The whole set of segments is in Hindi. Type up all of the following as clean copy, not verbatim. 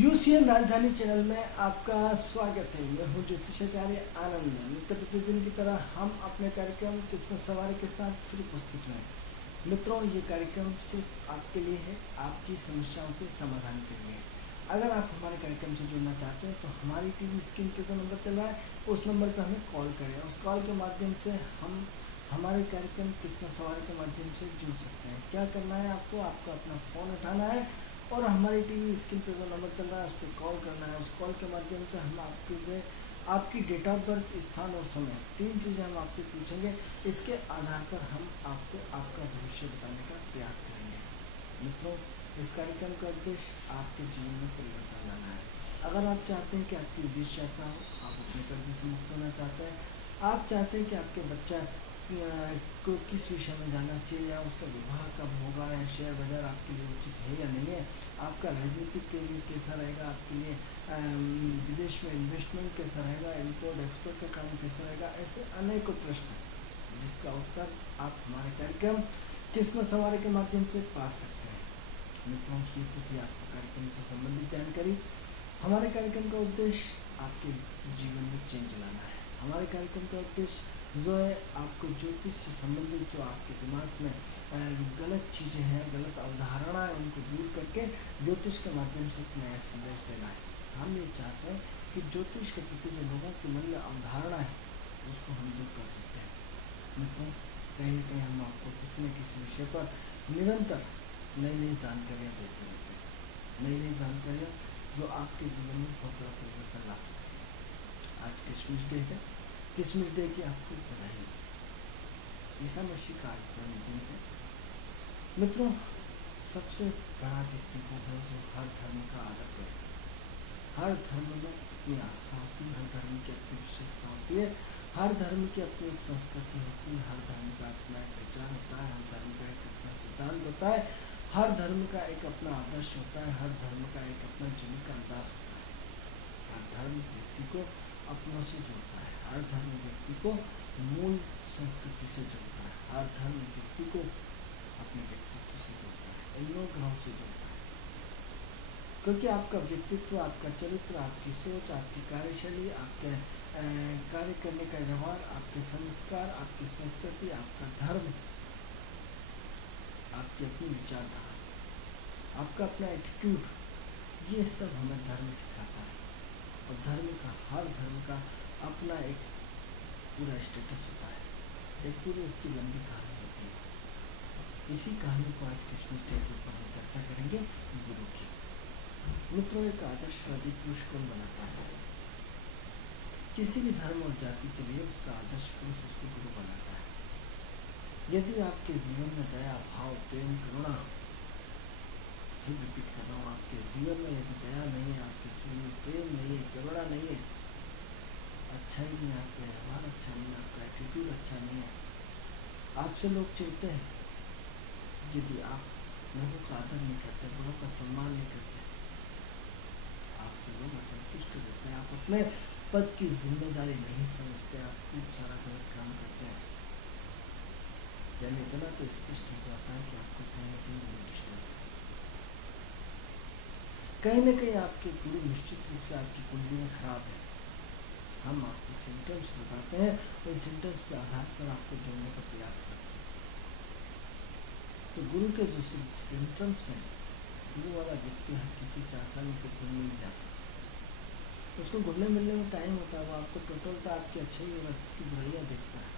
यूसीएन राजधानी चैनल में आपका स्वागत है। मैं हूँ ज्योतिषाचार्य आनंद। नित्य प्रतिदिन की तरह हम अपने कार्यक्रम किस्मत सवारी के साथ फिर उपस्थित हुए। मित्रों, ये कार्यक्रम सिर्फ आपके लिए है, आपकी समस्याओं के समाधान के लिए। अगर आप हमारे कार्यक्रम से जुड़ना चाहते हैं तो हमारी टीवी स्क्रीन पे जो नंबर चल रहा है उस नंबर पर हमें कॉल करें। उस कॉल के माध्यम से हम हमारे कार्यक्रम किस्मत सवारी के माध्यम से जुड़ सकते हैं। क्या करना है आपको अपना फ़ोन उठाना है और हमारी टीवी स्क्रीन पे जो नंबर चल रहा है उस पर कॉल करना है। उस कॉल के माध्यम से हम आपकी डेट ऑफ बर्थ, स्थान और समय, 3 चीज़ें हम आपसे पूछेंगे। इसके आधार पर हम आपको आपका भविष्य बताने का प्रयास करेंगे। मित्रों, इस कार्यक्रम का उद्देश्य आपके जीवन में परिवर्तन लाना है। अगर आप चाहते हैं कि आपकी विदेश यात्रा हो, आप अपने कर्जे से मुक्त होना चाहते हैं, आप चाहते हैं कि आपके बच्चा को किस विषय में जाना चाहिए या उसका विवाह कब होगा, या शेयर बाजार आपके लिए उचित है या नहीं है, आपका राजनीतिक कैरियर कैसा रहेगा, आपके लिए विदेश में इन्वेस्टमेंट कैसा रहेगा, इम्पोर्ट एक्सपोर्ट का काम कैसा रहेगा, ऐसे अनेकों प्रश्न जिसका उत्तर आप हमारे कार्यक्रम किस्मत सवारी के माध्यम से पा सकते हैं। मित्रों, ये तो थी आपको कार्यक्रम से संबंधित जानकारी। हमारे कार्यक्रम का उद्देश्य आपके जीवन में चेंज लाना है। हमारे कार्यक्रम का उद्देश्य जो है आपको ज्योतिष से संबंधित जो आपके दिमाग में गलत चीज़ें हैं, गलत अवधारणा है, उनको दूर करके ज्योतिष के माध्यम से एक नया संदेश देना है। हम ये चाहते हैं कि ज्योतिष के प्रति जो लोगों की मन में अवधारणा है उसको हम दूर कर सकते हैं। मित्रों, कहीं न कहीं हम आपको किसी न किसी विषय पर निरंतर नई नई जानकारियाँ देते रहते हैं। नई नई जानकारियाँ जो आपके जीवन में बहुत बड़ा परिवर्तन ला सकती है। आज क्रिसमस डे है। क्रिसमस डे की आपको बधाई। ईसा मसीह का आज जन्मदिन है। मित्रों, सबसे बड़ा व्यक्ति को है जो हर धर्म का आदर करे। हर धर्म में अपनी आस्था होती है, हर धर्म की अपनी विशेषता होती है, हर धर्म की अपनी एक संस्कृति होती है, हर धर्म का अपना एक विचार होता है, हर धर्म का एक अपना सिद्धांत होता है, हर धर्म का एक अपना आदर्श होता है, हर धर्म का एक अपना जीवन का अंदाज होता है। हर धर्म व्यक्ति को अपनों से जोड़ता है, हर धर्म व्यक्ति को मूल संस्कृति से जोड़ता है, हर धर्म व्यक्ति को अपने व्यक्तित्व से जोड़ता है, इन लोग ग्रहों से जोड़ता है। क्योंकि आपका व्यक्तित्व, आपका चरित्र, आपकी सोच, आपकी कार्यशैली, आपके कार्य करने का व्यवहार, आपके संस्कार, आपकी संस्कृति, आपका धर्म, आपकी अपनी विचारधारा, आपका अपना एटीट्यूड, ये सब हमें धर्म सिखाता है। और हर धर्म का अपना एक पूरा स्टेटस होता है, एक पूरी उसकी लंबी कहानी होती है। इसी कहानी को आज क्रिसमस डे के ऊपर हम चर्चा करेंगे, गुरु की। मित्रों, एक आदर्शवादी पुरुष कौन बनाता है? किसी भी धर्म और जाति के लिए उसका आदर्श पुरुष उसको गुरु बनाता है। यदि आपके जीवन में दया, भाव, प्रेम, करुणा, रिपीट कर रहा हूँ, आपके जीवन में यदि दया नहीं है, आपके जीवन में प्रेम नहीं है, करुणा नहीं है, अच्छा ही नहीं, आपका व्यवहार अच्छा नहीं है, आपका एटीट्यूड अच्छा नहीं है, आपसे लोग चिढ़ते हैं, यदि आप लोगों का आदर नहीं करते, बड़ों का सम्मान नहीं करते, आपसे लोग असंतुष्ट रहते हैं, आप अपने पद की जिम्मेदारी नहीं समझते, आप खूब सारा गलत काम करते हैं, यानी इतना तो स्पष्ट हो जाता है कि आपको कहीं न कहीं कहीं न कहीं आपके गुरु निश्चित रूप से आपकी कुंडली में खराब है। हम आपको सिम्टम्स बताते हैं, उन सिम्टम्स के आधार पर आपको जोड़ने का प्रयास करते हैं। तो गुरु के जो सिम्टम्स हैं, गुरु वाला व्यक्ति हर किसी से आसानी से घुल मिल जाता है। उसको घुलने मिलने में टाइम होता है। वो आपको टोटलता, आपकी अच्छाई और आपकी बुराइयाँ देखता है,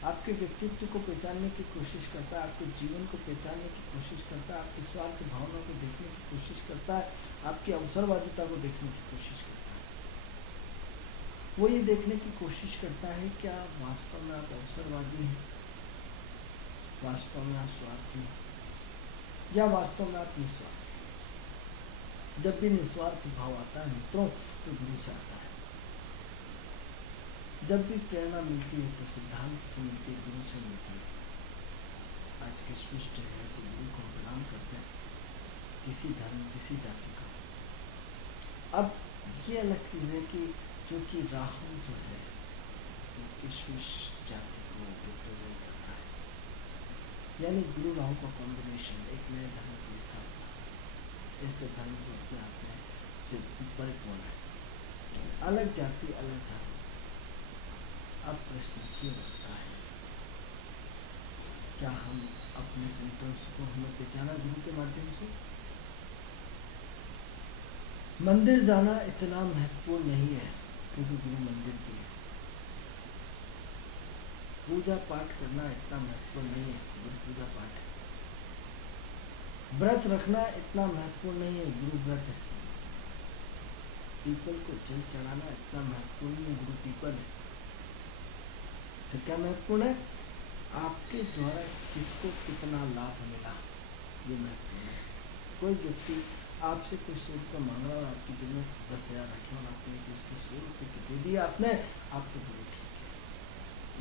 आपके व्यक्तित्व को पहचानने की कोशिश करता है, आपके जीवन को पहचानने की कोशिश करता है, आपकी स्वार्थ भावना को देखने की कोशिश करता है, आपकी अवसरवादिता को देखने की कोशिश करता है। वो ये देखने की कोशिश करता है क्या वास्तव में आप अवसरवादी हैं, वास्तव में आप स्वार्थी हैं, या वास्तव में आप निस्वार्थी। जब भी निस्वार्थ भाव आता है मित्रों, तो गुरु से आता है। जब भी प्रेरणा मिलती है तो सिद्धांत से मिलती है, गुरु से मिलती है। आज के स्पष्ट है, ऐसे गुरु को प्रणाम करते हैं, किसी धर्म, किसी जाति का। अब ये अलग चीज़ है कि जो कि राहु जो है वो किशमिश जाति को रिप्रेजेंट करता है, यानी गुरु राहु का कॉम्बिनेशन एक नए धर्म की स्थापना। ऐसे धर्म जो अपने आप में से परिपूर्ण है। अलग जाति अलग धर्म, अब प्रश्न क्यों उठता है, क्या हम अपने संतोष को हमें पहचाना गुरु के माध्यम से? मंदिर जाना इतना महत्वपूर्ण नहीं है क्योंकि गुरु मंदिर की है। पूजा पाठ करना इतना महत्वपूर्ण नहीं है, गुरु पूजा पाठ है। व्रत रखना इतना महत्वपूर्ण नहीं है, गुरु व्रत है। पीपल को जल चढ़ाना इतना महत्वपूर्ण नहीं है, गुरु पीपल है। तो क्या महत्वपूर्ण है? आपके द्वारा किसको कितना लाभ मिला, ये महत्वपूर्ण है। कोई व्यक्ति आपसे कोई 100 रुपये मांग रहा है और आपकी जेब में 10,000 रखे और आपके लिए उसको 100 रुपये दे दिया आपने, आपको गुरु ठीक है।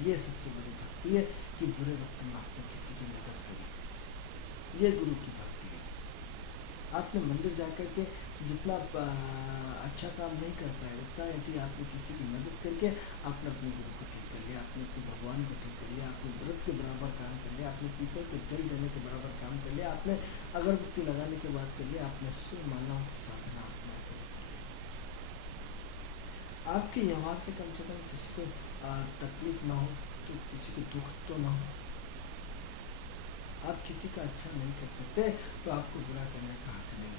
ये सबसे बड़ी भक्ति है कि बुरे वक्त में आपने किसी की मदद करी, ये गुरु की भक्ति है। आपने मंदिर जाकर के जितना अच्छा काम नहीं कर पाए, उतना यदि आपने किसी की मदद करके आपने अपने गुरु को ठीक कर लिया, आपने अपने भगवान को ठीक कर लिया, आपने व्रत के बराबर काम कर लिया, आपने पीपल को जल देने के बराबर काम कर लिया, आपने अगरबत्ती लगाने के बाद कर लिया, आपने 100 मालाओं की साधना आपने आपके व्यवहार से कम किसी को तकलीफ ना हो, तो किसी को दुख तो ना हो। आप किसी का अच्छा नहीं कर सकते तो आपको बुरा करने का हक नहीं है।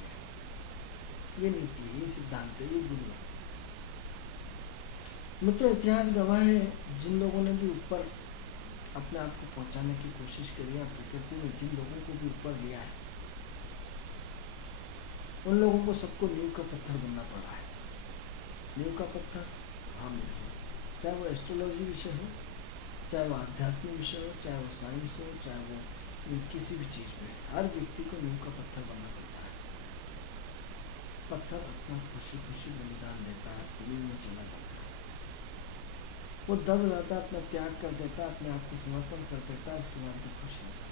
ये नीति है, ये सिद्धांत है, ये गुरु है। मित्रों, इतिहास गवाह है जिन लोगों ने भी ऊपर अपने आप को पहुंचाने की कोशिश करी है, प्रकृति में जिन लोगों को भी ऊपर लिया है, उन लोगों को सबको नींव का पत्थर बनना पड़ा है। नींव का पत्थर, हाँ मित्रों, चाहे वो एस्ट्रोलॉजी विषय हो, चाहे वो आध्यात्मिक विषय हो, चाहे वो साइंस हो, चाहे वो किसी भी चीज में, हर व्यक्ति को नींव का पत्थर बनना पड़ता है। पत्थर अपना खुशी खुशी बलिदान देता है, नींव में चला जाता है, वो दब जाता है, अपना त्याग कर देता है, अपने आप को समर्पण कर देता है, इसके बाद भी खुश होता है।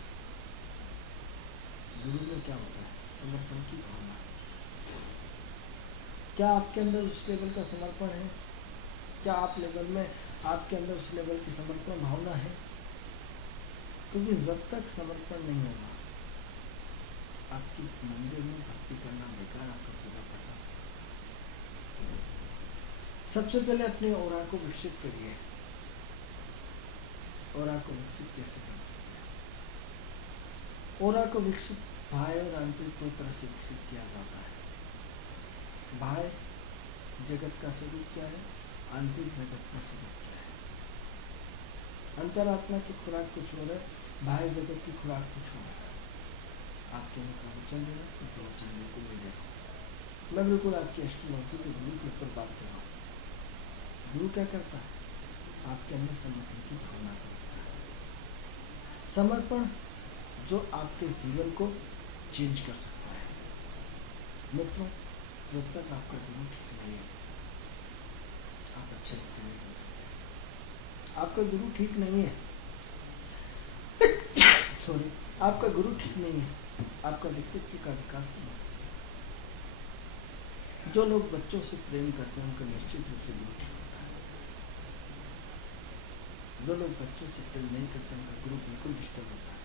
गुरु में क्या होता है? समर्पण की भावना। क्या आपके अंदर उस लेवल का समर्पण है? क्या आप लेवल में आपके अंदर उस लेवल की समर्पण भावना है? क्योंकि जब तक समर्पण नहीं होगा, आपकी मंदिर में भक्ति करना बेकार, आपका पूजा करना। सबसे पहले अपने औरा को विकसित करिए। औरा को विकसित कैसे कर सकते हैं? औरा को विकसित बाह्य और आंतरिक दो तरह से विकसित किया जाता है। बाह्य जगत का स्वरूप क्या है, आंतरिक जगत का स्वरूप क्या है। अंतरात्मा की खुराक कुछ हो रहा है, बाह्य जगत की खुराक कुछ हो रहा है। आपके में प्रवचन देना तो प्रवचन बिल्कुल मिलेगा। मैं बिल्कुल आपकी एस्ट्रोलॉजी के गुरु के ऊपर बात कर रहा हूँ। गुरु क्या करता है? आपके अंदर समर्पण की भावना करता है। समर्पण जो आपके जीवन को चेंज कर सकता है। मित्रों, जब तक आपका गुरु ठीक नहीं है, आप अच्छे व्यक्ति नहीं बन सकते। आपका गुरु ठीक नहीं है सॉरी, आपका गुरु ठीक नहीं है, आपका व्यक्तित्व का विकास नहीं हो सकता। जो लोग बच्चों से प्रेम करते हैं, उनका निश्चित रूप से गुरु ठीक होता है। जो लोग बच्चों से प्रेम नहीं करते, उनका गुरु बिल्कुल डिस्टर्ब होता है।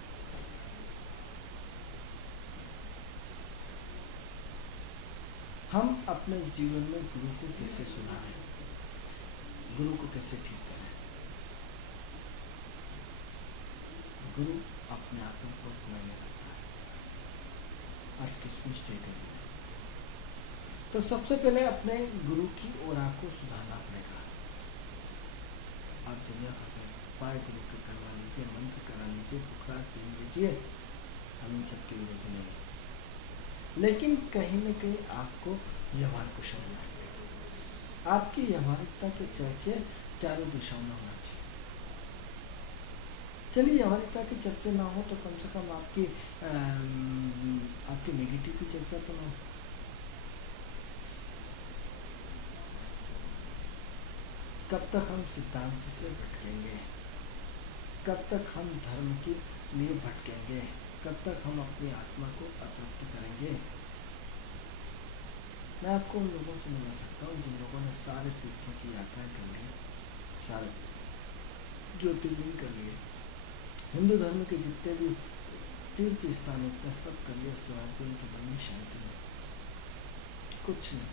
हम अपने जीवन में गुरु को कैसे सुधारें, गुरु को कैसे ठीक करें? गुरु अपने आप में बहुत मायने रखता है। आज किसमिस डे का दिन है, तो सबसे पहले अपने गुरु की ओरा को सुधारना पड़ेगा। आप दुनिया भर में उपाय गुरु के करवा लीजिए, मंत्र करा लीजिए, पुकार पी लीजिए, हम इन सबके विरोध नहीं है। लेकिन कहीं न कहीं आपको व्यवहार कुशल होना पड़ेगा। आपकी व्यवहारिकता के चर्चे चारों दिशाओं में होना चाहिए। चलिए, व्यवहारिकता की चर्चा ना हो तो कम से कम आपकी नेगेटिव की चर्चा तो ना हो। कब तक हम सिद्धांत से भटकेंगे? कब तक हम धर्म के लिए भटकेंगे? कब तक हम अपनी आत्मा को अतृप्त करेंगे? मैं आपको उन लोगों से मिला सकता हूँ जिन लोगों ने सारे तीर्थों की यात्राएं कर ली, सारे ज्योतिर्लिंग कर लिए, हिंदू धर्म के जितने भी तीर्थ स्थान होते हैं सब कर लिए, उसके बाद भी उनके मन में शांति नहीं। कुछ नहीं।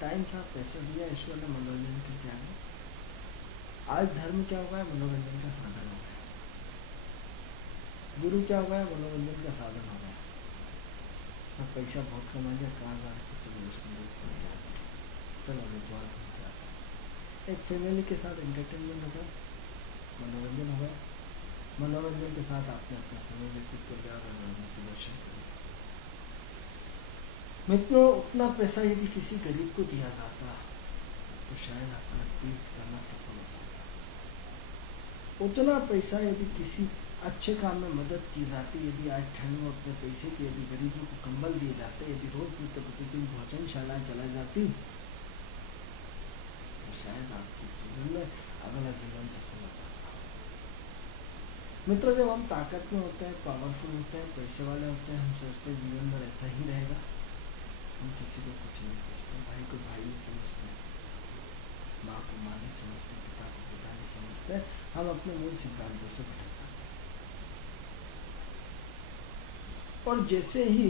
टाइम था, पैसा दिया, ईश्वर ने मनोरंजन के क्या है। आज धर्म क्या हो गया, मनोरंजन का साधन हो गया। गुरु क्या हो गया, मनोरंजन का साधन हो गया। अब पैसा बहुत कमा लिया, कहाँ जा रहे थे, चलो उसमें चलो हरिद्वार घूम के आते हैं। एक फैमिली के साथ एंटरटेनमेंट हो गया, मनोरंजन हो गया। मनोरंजन के साथ आपने अपना समय व्यतीत कर दिया और भगवान के दर्शन कर दिया। मित्रों, उतना पैसा यदि किसी गरीब को दिया जाता तो शायद अपना तीर्थ करना सफल हो सकता। उतना पैसा यदि किसी अच्छे काम में मदद की जाती, यदि आज ठंड में अपने पैसे की यदि गरीबों को कंबल दिए जाते, यदि रोज नित्य प्रतिदिन भोजनशालाएं चलाई जाती तो शायद आपके जीवन में अगला जीवन सफल हो सकता। मित्रों, जब हम ताकत में होते हैं, पावरफुल होते हैं, पैसे वाले होते हैं, हम सोचते हैं जीवन भर ऐसा ही रहेगा। हम किसी को कुछ नहीं पूछते, भाई को भाई नहीं समझते, माँ को माँ नहीं समझते, पिता को पिता नहीं समझते। हम अपने मूल सिद्धांतों से भटक जाते हैं। और जैसे ही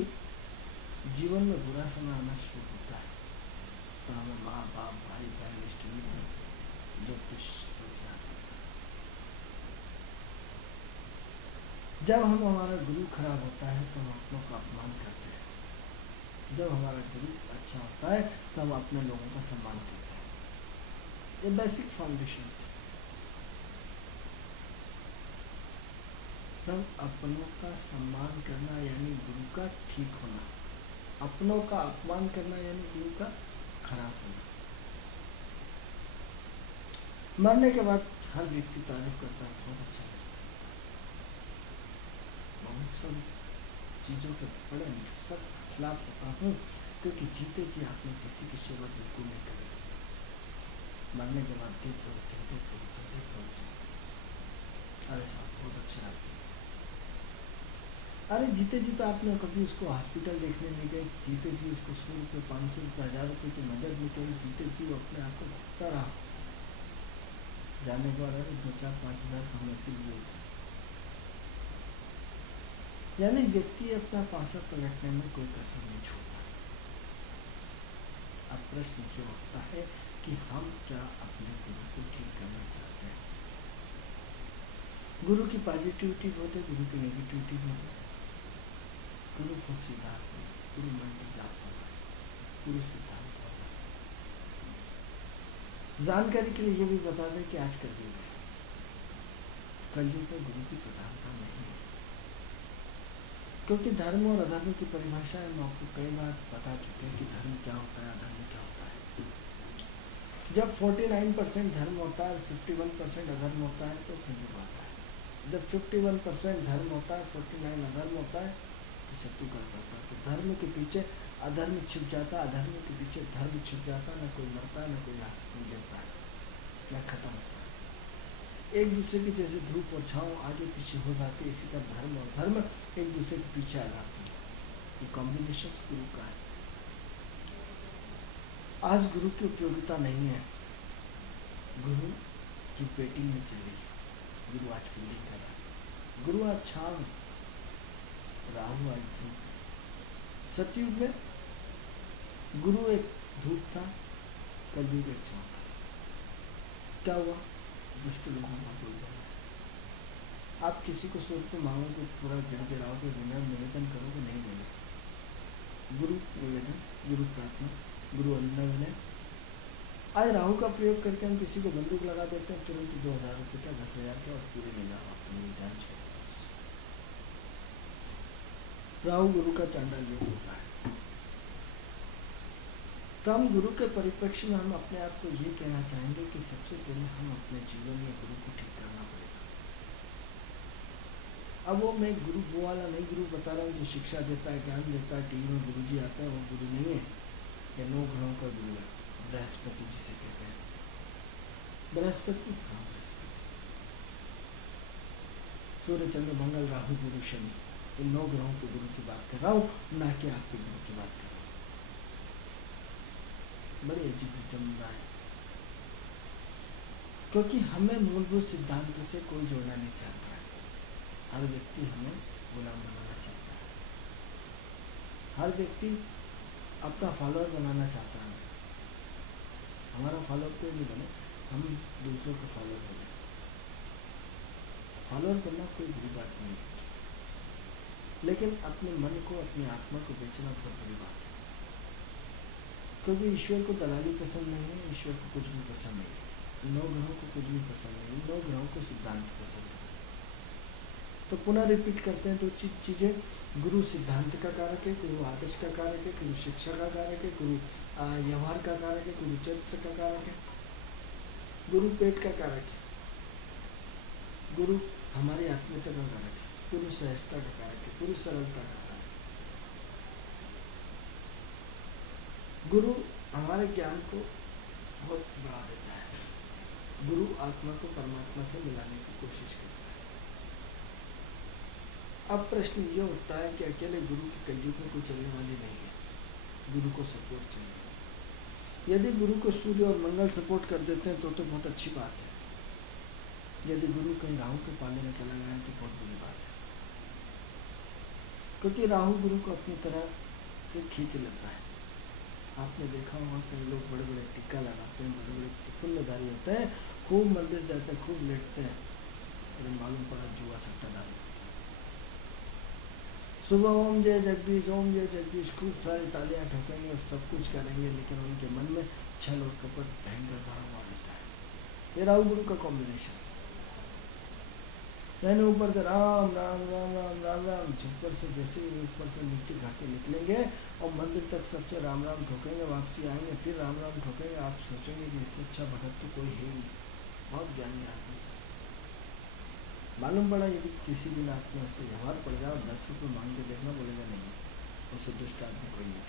जीवन में बुरा समय आना शुरू होता है तो हमें माँ बाप भाई बहन इष्ट मित्र जो कुछ सब याद आता है। जब हम हमारा गुरु खराब होता है तो हम अपनों का अपमान करते हैं। जब हमारा गुरु अच्छा होता है तो हम अपने लोगों का सम्मान करते हैं। ये बेसिक फाउंडेशन है। सब अपनों का सम्मान करना यानी गुरु का ठीक होना, अपनों का अपमान करना यानी गुरु का खराब होना। मरने के बाद हर व्यक्ति तारीफ करता है, बहुत अच्छा है, बहुत सब चीज़ों के बड़े सब खिलाफ होता हूँ, क्योंकि जीते जी आपने किसी की सेवा बिल्कुल नहीं करी। मरने के बाद देख लो, अरे साहब बहुत अच्छा है। अरे जीते जी तो आपने कभी उसको हॉस्पिटल देखने नहीं गए, जीते जी उसको 100 रुपये 500 रुपये 1000 रुपये की मदद नहीं करी, जीते जी वो अपने आप को भुगता रहा। जाने के बाद अरे 2-4-5 हज़ार हम ऐसे लिए थे। यानी व्यक्ति अपना पासा पलटने में कोई कसर नहीं छोड़ता। अब प्रश्न ये उठता है कि हम क्या अपने गुरु को ठीक करना चाहते हैं। गुरु की पॉजिटिविटी होते, गुरु की नेगेटिविटी होते। गुरु खुद सिद्धांत, गुरु मंत्र जाप होगा, गुरु सिद्धांत होगा। जानकारी के लिए ये भी बता दें कि आज कलयुग है, कलयुग में गुरु की प्रधानता नहीं है, क्योंकि धर्म और अधर्म की परिभाषा हम आपको कई बार बता चुके हैं कि धर्म क्या होता है, अधर्म क्या होता है। जब 49% धर्म होता है, 51% अधर्म होता है तो कलयुग आता है। जब 51% धर्म होता है, 49 अधर्म होता है तो शत्रु का होता है। तो धर्म के पीछे अधर्म छिप जाता है, अधर्म के पीछे धर्म छिप जाता है। न कोई मरता है, न कोई आसमान गिरता है, न खत्म होता है। एक दूसरे की जैसे धूप और छाँव आगे पीछे हो जाती है, इसी का धर्म और धर्म एक दूसरे के पीछे आ जाते हैं। ये कॉम्बिनेशन गुरु का है। आज गुरु की उपयोगिता नहीं है, गुरु की बेटिंग में चली। गुरु आज फील्डिंग कर रहा है, गुरु आज छाव, राहु आज धूप। सतयुग में गुरु एक धूप था, कलयुग एक छाव था। क्या हुआ? दुष्ट लोगों का बोल रहा। आप किसी को 100 रुपये मांगोगे, पूरा गिड़गिड़ाओगे, निवेदन करोगे, नहीं देंगे। गुरु निवेदन, गुरु प्रार्थना, गुरु अन्नविनय। आज राहु का प्रयोग करके हम किसी को बंदूक लगा देते हैं, तुरंत 2000 रुपये का, 10,000 का, और पूरी निगाह अपनी जान छोड़। राहु गुरु का चांडाल योग होता है। तो हम गुरु के परिप्रेक्ष्य में हम अपने आप को ये कहना चाहेंगे कि सबसे पहले हम अपने जीवन में गुरु को ठीक करना पड़ेगा। अब वो मैं गुरु वो वाला नहीं गुरु बता रहा हूँ जो शिक्षा देता है, ज्ञान देता है, टीवी में गुरु जी आता है, वो गुरु नहीं है। ये 9 ग्रहों का गुरु है, बृहस्पति जिसे कहते हैं। बृहस्पति, हाँ बृहस्पति, सूर्य चंद्र मंगल राहु गुरु शनि, इन 9 ग्रहों के गुरु की बात कर रहा हूँ, ना कि आपके गुरु की बात कर रहा हूँ। बड़ी अजीब विडंबना है, क्योंकि हमें मूलभूत सिद्धांत से कोई जोड़ना नहीं चाहता है। हर व्यक्ति हमें गुलाम बनाना चाहता है। हर व्यक्ति अपना फॉलोअर बनाना चाहता है। हमारा फॉलोअर कोई नहीं बने, हम दूसरों को फॉलोअर बने। फॉलोअर बनना कोई बुरी बात नहीं है, लेकिन अपने मन को, अपनी आत्मा को बेचना बहुत बड़ी बात है। क्योंकि ईश्वर को दलाली पसंद नहीं है, ईश्वर को कुछ भी पसंद नहीं है, 9 ग्रहों को कुछ भी पसंद नहीं है, 9 ग्रहों को सिद्धांत पसंद है। तो पुनः रिपीट करते हैं, 2 चीज़ें, गुरु सिद्धांत का कारक है, गुरु आदर्श का कारक है, गुरु शिक्षा का कारक है, गुरु व्यवहार का कारक है, गुरु चरित्र का कारक है, गुरु पेट का कारक है, गुरु हमारी आत्मीयता का कारक है, गुरु सहजता का कारक है, गुरु सरलता का कारक है, गुरु हमारे ज्ञान को बहुत बढ़ा देता है, गुरु आत्मा को परमात्मा से मिलाने की कोशिश करता है। अब प्रश्न ये उठता है कि अकेले गुरु की कलयुग में कोई चलने वाली नहीं है, गुरु को सपोर्ट चाहिए। यदि गुरु को सूर्य और मंगल सपोर्ट कर देते हैं तो बहुत अच्छी बात है। यदि गुरु कहीं राहु के पाले में चला गया तो बहुत बुरी बात है, क्योंकि राहु गुरु को अपनी तरह से खींच लेता है। आपने देखा होगा कई लोग बड़े बड़े टीका लगाते हैं, बड़े बड़े फुल्लधारी होते हैं, खूब मंदिर जाते हैं, खूब लेटते हैं, और मालूम पड़ा जुआ सट्टा डाल। सुबह ओम जय जगदीश, ओम जय जगदीश, खूब सारी तालियां ठोकेंगे और सब कुछ करेंगे, लेकिन उनके मन में छल और कपट भयंकर भरा हुआ रहता है। ये राहु गुरु का कॉम्बिनेशन। मैंने ऊपर से राम राम राम राम राम राम, ऊपर से जैसे ऊपर से नीचे घर से निकलेंगे और मंदिर तक सबसे राम राम ठोकेंगे, वापसी आएंगे फिर राम राम ठोकेंगे। आप सोचेंगे कि इससे अच्छा भगत तो कोई है ही नहीं, बहुत ज्ञानी आदमी से। मालूम पड़ा यदि किसी दिन आपने उससे व्यवहार पड़ जाए और 10 रुपये मांग के देखना, बोलेगा नहीं, उससे दुष्ट आदमी कोई नहीं।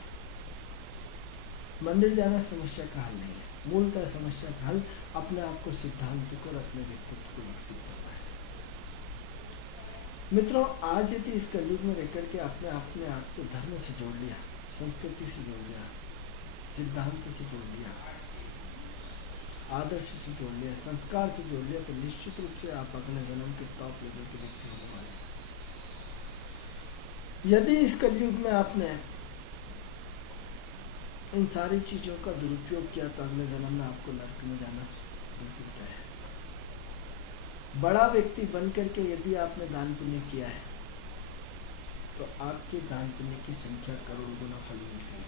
मंदिर जाना समस्या का हल नहीं है, मूलतः समस्या का हल अपने आप को, सिद्धांत को और अपने व्यक्तित्व को विकसित करना है। मित्रों, आज यदि इस कलयुग में रहकर के आपने अपने आप को धर्म से जोड़ लिया, संस्कृति से जोड़ लिया, सिद्धांत से जोड़ लिया, आदर्श से जोड़ लिया, संस्कार से जोड़ लिया, तो निश्चित रूप से आप अगले जन्म के टॉप लेवल के व्यक्ति होने वाले हैं। यदि इस कलयुग में आपने इन सारी चीजों का दुरुपयोग किया तो अगले जन्म में आपको नरक में जाना बिल्कुल तय है। बड़ा व्यक्ति बन करके यदि आपने दान पुण्य किया है तो आपके दान पुण्य की संख्या करोड़ गुना फल मिलती है,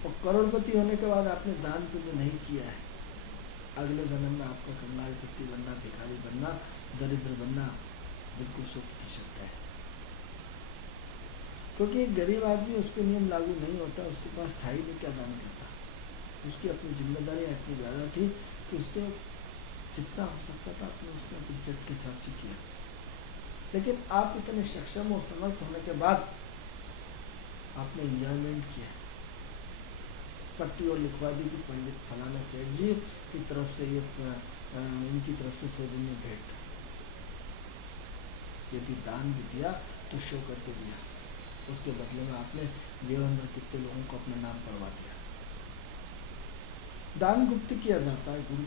और करोड़पति होने के बाद आपने दान पुण्य नहीं किया है, अगले जन्म में आपका कंगालपति बनना, भिखारी बनना, दरिद्र बनना बिल्कुल 100% है। क्योंकि एक गरीब आदमी, उस पर नियम लागू नहीं होता, उसके पास था ही नहीं, क्या दान करता। उसकी अपनी जिम्मेदारी इतनी ज़्यादा थी कि उसके जितना हो सकता था अपने उसने बजट के हिसाब से किया। लेकिन आप इतने सक्षम और समर्थ होने के बाद आपने इंजॉयमेंट किया, पट्टी और लिखवा दी कि पंडित फलाना सेठ जी की तरफ से ये उनकी तरफ से सौजन्य भेंट। यदि दान भी दिया तो शो करके दिया, उसके बदले में आपने जीवन में कितने लोगों को अपना नाम पढ़वा दिया। दान गुप्त किया जाता है, गुरु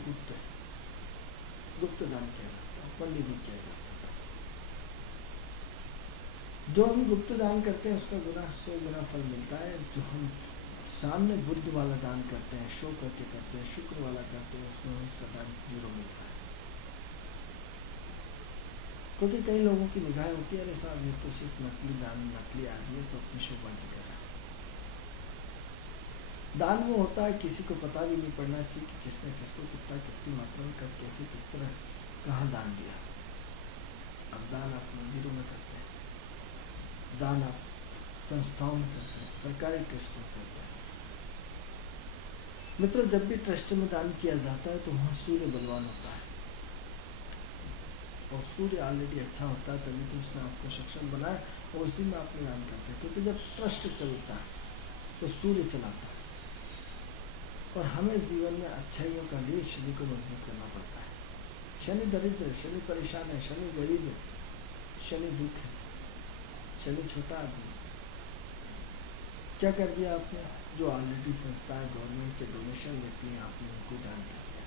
गुप्त दान किया जाता है, ओपनली नहीं किया जाता। जो हम गुप्त दान करते हैं उसका गुना 100 गुना फल मिलता है। जो हम सामने बुद्ध वाला दान करते हैं, शो करके करते हैं, शुक्र वाला करते हैं, उसमें उसका दान 0 मिलता है। क्योंकि कई लोगों की निगाह होती है, अरे साहब ये तो सिर्फ नकली दान, नकली आदमी है तो अपनी शोबाजी कर रहा है। दान वो होता है किसी को पता भी नहीं पड़ना चाहिए कि किसने किसको कितना, कितनी मात्रा में, कब, कैसे, किस तरह, कहाँ दान दिया। अब दान आप मंदिरों में करते हैं, दान आप संस्थाओं में करते हैं, सरकारी ट्रस्ट में करते हैं। मित्रों, जब भी ट्रस्ट में दान किया जाता है तो वहाँ सूर्य बलवान होता है, और सूर्य ऑलरेडी अच्छा होता है, तभी तो उसने आपको सक्षम बनाया और उसी में आप दान करते हैं। क्योंकि जब ट्रस्ट चलता है तो सूर्य चलाता है, और हमें जीवन में अच्छाइयों का लिए शनि को मजबूत करना पड़ता है। शनि दरिद्र है, शनि परेशान है, शनि गरीब है, शनि दुख है, शनि छोटा आदमी। क्या कर दिया आपने? जो ऑलरेडी संस्थाएं गवर्नमेंट से डोनेशन लेती हैं, आपने उनको दान कर दिया।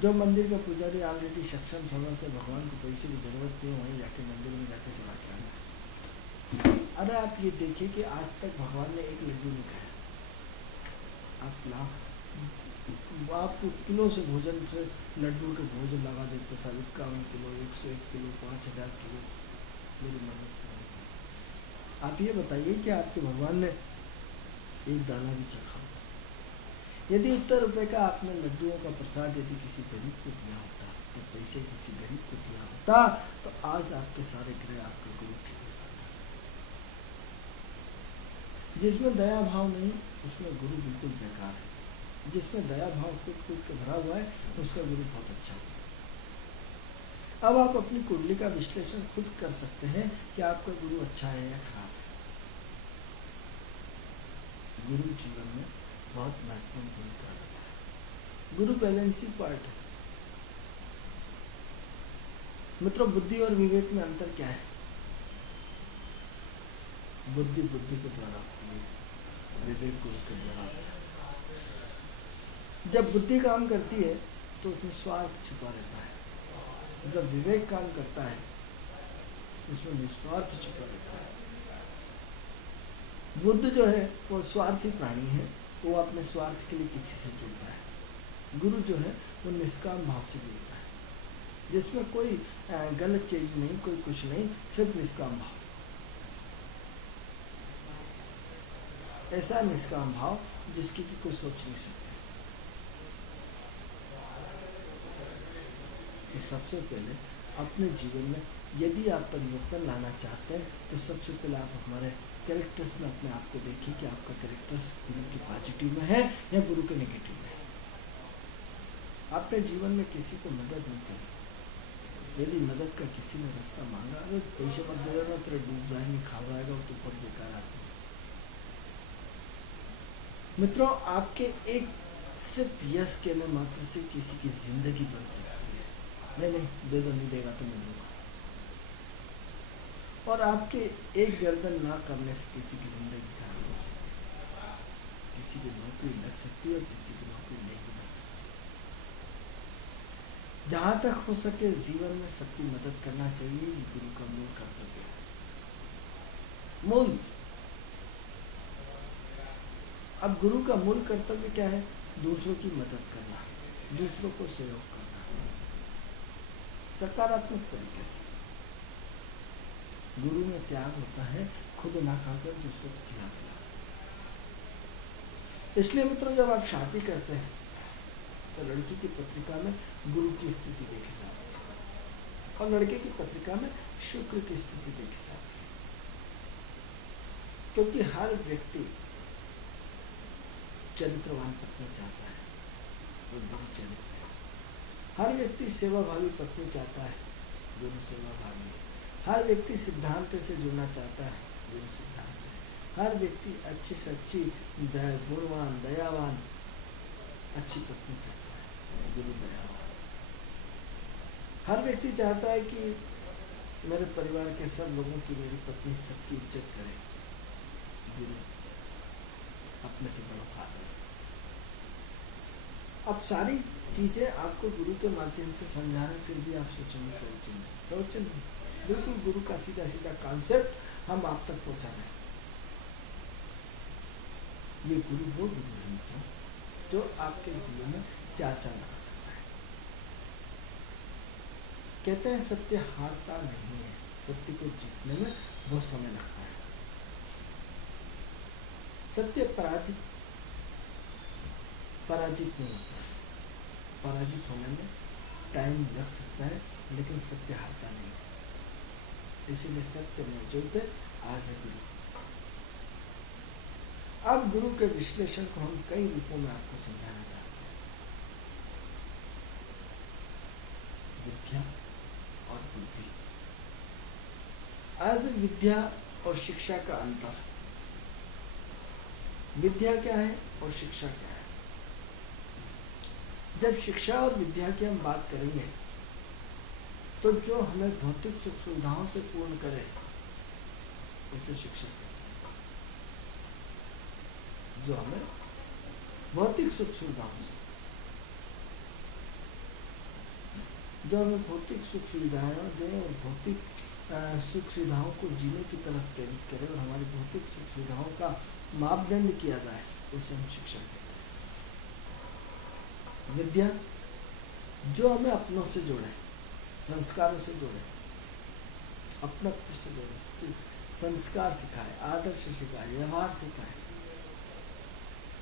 जो मंदिर का पुजारी ऑलरेडी सक्षम समझ के भगवान को पैसे की जरूरत नहीं, वहीं जाके मंदिर में जाके चला के आना है। अरे आप ये देखिए कि आज तक भगवान ने एक लड्डू नहीं खाया। आप लाख आपको किलो से भोजन से लड्डू के भोजन लगा देते, 51 किलो, 101 किलो, 5000 किलो, मेरी मदद करें। आप ये बताइए कि आपके भगवान ने एक दाना भी चखा? यदि उत्तर रुपये का आपने लड्डुओं का प्रसाद यदि किसी गरीब को दिया होता, तो पैसे किसी गरीब को दिया होता, तो आज आपके सारे ग्रह आपके गुरु ठीक है। जिसमें दया भाव नहीं, उसमें गुरु बिल्कुल बेकार है। जिसमें दया भाव कूट कूट के भरा हुआ है, उसका गुरु बहुत अच्छा है। अब आप अपनी कुंडली का विश्लेषण खुद कर सकते हैं कि आपका गुरु अच्छा है या खराब है। गुरु जीवन में बहुत महत्वपूर्ण भूमिका रहता है। गुरु बैलेंसिंग पार्ट है। मित्रों, बुद्धि और विवेक में अंतर क्या है? बुद्धि बुद्धि के द्वारा होती है, विवेक गुरु के द्वारा होता है। जब बुद्धि काम करती है तो उसमें स्वार्थ छुपा रहता है। जब विवेक काम करता है उसमें निस्वार्थ छुपा रहता है। बुद्ध जो है वो स्वार्थी प्राणी है, वो अपने स्वार्थ के लिए किसी से जुड़ता है। गुरु जो है वो निष्काम भाव से जुड़ता है, जिसमें कोई गलत चीज नहीं, कोई कुछ नहीं, सिर्फ निष्काम भाव। ऐसा निष्काम भाव जिसकी की कोई सोच नहीं सकते। तो सबसे पहले अपने जीवन में यदि आप परिवर्तन लाना चाहते हैं, तो सबसे पहले आप हमारे कैरेक्टर्स में अपने आप को देखिए कि आपका कैरेक्टर्स गुरु के पॉजिटिव में है या गुरु के नेगेटिव में है। आपने जीवन में किसी को मदद नहीं करी, यदि मदद का किसी ने रास्ता मांगा, अरे पैसे मत दे देना, तेरे डूब जाएंगे, खा जाएगा, तो ऊपर बेकार आदमी। मित्रों, आपके एक सिर्फ यस कहने मात्र से किसी की जिंदगी बन सकती है। नहीं दे दो, नहीं देगा तो मैं दूंगा। और आपके एक गर्दन ना करने से किसी की जिंदगी खराब हो सकती है। किसी की नौकरी लग सकती है और किसी की नौकरी नहीं लग सकती। जहां तक हो सके जीवन में सबकी मदद करना चाहिए, ये गुरु का मूल कर्तव्य है। मूल। अब गुरु का मूल कर्तव्य क्या है? दूसरों की मदद करना, दूसरों को सहयोग करना, सकारात्मक तरीके से। गुरु में त्याग होता है, खुद ना खाकर दूसरों को खिला देना। इसलिए मित्रों, जब आप शादी करते हैं तो लड़की की पत्रिका में गुरु की स्थिति देखी जाती है और लड़के की पत्रिका में शुक्र की स्थिति देखी जाती है। क्योंकि हर व्यक्ति चरित्रवान पत्नी चाहता है, वो गुरु चरित्र है। हर व्यक्ति सेवाभावी पत्नी चाहता है, गुरु सेवाभावी है। हर व्यक्ति सिद्धांत से जुड़ना चाहता है, गुरु सिद्धांत है। हर व्यक्ति अच्छी से अच्छी गुणवान, दयावान, अच्छी पत्नी चाहता है, गुरु दयावान। हर व्यक्ति चाहता है कि मेरे परिवार के सब लोगों की मेरी पत्नी सबकी इज्जत करे, गुरु अपने से बड़ा फादर। अब सारी चीजें आपको गुरु के माध्यम से समझा रहे, फिर भी आप सोचेंगे प्रवचन बिल्कुल गुरु का सीधा सीधा कॉन्सेप्ट हम आप तक पहुंचा रहे हैं। ये गुरु वो गुरु है जो आपके जीवन में चार चांद लगा सकता है। कहते हैं सत्य हारता नहीं है, सत्य को जीतने में बहुत समय लगता है। सत्य पराजित नहीं होता है। पराजित होने में टाइम लग सकता है, लेकिन सत्य हारता नहीं है। इसीलिए सत्य मौजूद है, आज है गुरु। अब गुरु के विश्लेषण को हम कई रूपों में आपको समझाना चाहते हैं। विद्या और बुद्धि। आज विद्या और शिक्षा का अंतर। विद्या क्या है और शिक्षा क्या है? जब शिक्षा और विद्या की हम बात करेंगे तो जो हमें भौतिक सुख सुविधाओं से पूर्ण करे उसे शिक्षा कहते हैं। जो हमें भौतिक सुख सुविधाओं से, जो हमें भौतिक सुख सुविधाएं दें और भौतिक सुख सुविधाओं को जीने की तरफ प्रेरित करे और हमारी भौतिक सुख सुविधाओं का मापदंड किया जाए, उसे हम शिक्षा कहते हैं। विद्या जो हमें अपनों से जोड़े, संस्कारों से जोड़े, अपनत्व से जोड़े, संस्कार सिखाए, आदर्श सिखाए, व्यवहार सिखाए,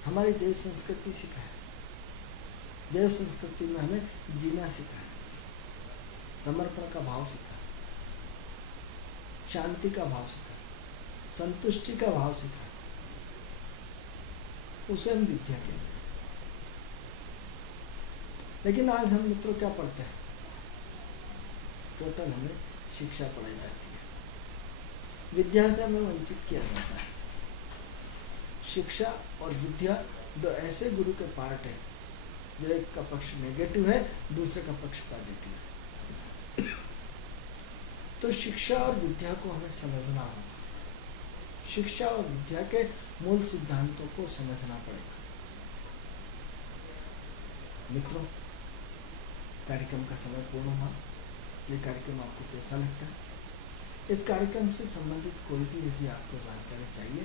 हमारी देश संस्कृति सिखाए, देश संस्कृति में हमें जीना सिखाए, समर्पण का भाव सिखाए, शांति का भाव सिखाए, संतुष्टि का भाव सिखाए, उसे हम विद्या कहते हैं। लेकिन आज हम मित्रों क्या पढ़ते हैं? टोटल हमें शिक्षा पढ़ाई जाती है, विद्या से हमें वंचित किया जाता है। शिक्षा और विद्या दो ऐसे गुरु के पार्ट है, जो एक का पक्ष नेगेटिव है, दूसरे का पक्ष पॉजिटिव है। तो शिक्षा और विद्या को हमें समझना होगा, शिक्षा और विद्या के मूल सिद्धांतों को समझना पड़ेगा। मित्रों, कार्यक्रम का समय पूर्ण हुआ। ये कार्यक्रम आपको कैसा लगता है? इस कार्यक्रम से संबंधित कोई भी यदि आपको जानकारी चाहिए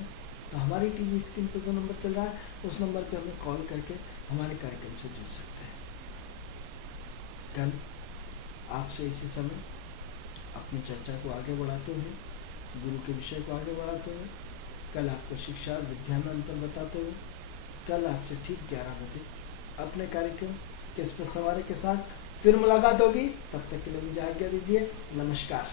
तो हमारी टीवी स्क्रीन पर जो नंबर चल रहा है, उस नंबर पर हमें कॉल करके हमारे कार्यक्रम से जुड़ सकते हैं। कल आपसे इसी समय अपनी चर्चा को आगे बढ़ाते हुए, गुरु के विषय को आगे बढ़ाते हुए, कल आपको शिक्षा और विद्या में अंतर बताते हुए, कल आपसे ठीक 11 बजे अपने कार्यक्रम किस पे सवारी के साथ फिर मुलाकात होगी। तब तक के लिए मुझे आज्ञा दीजिए। नमस्कार।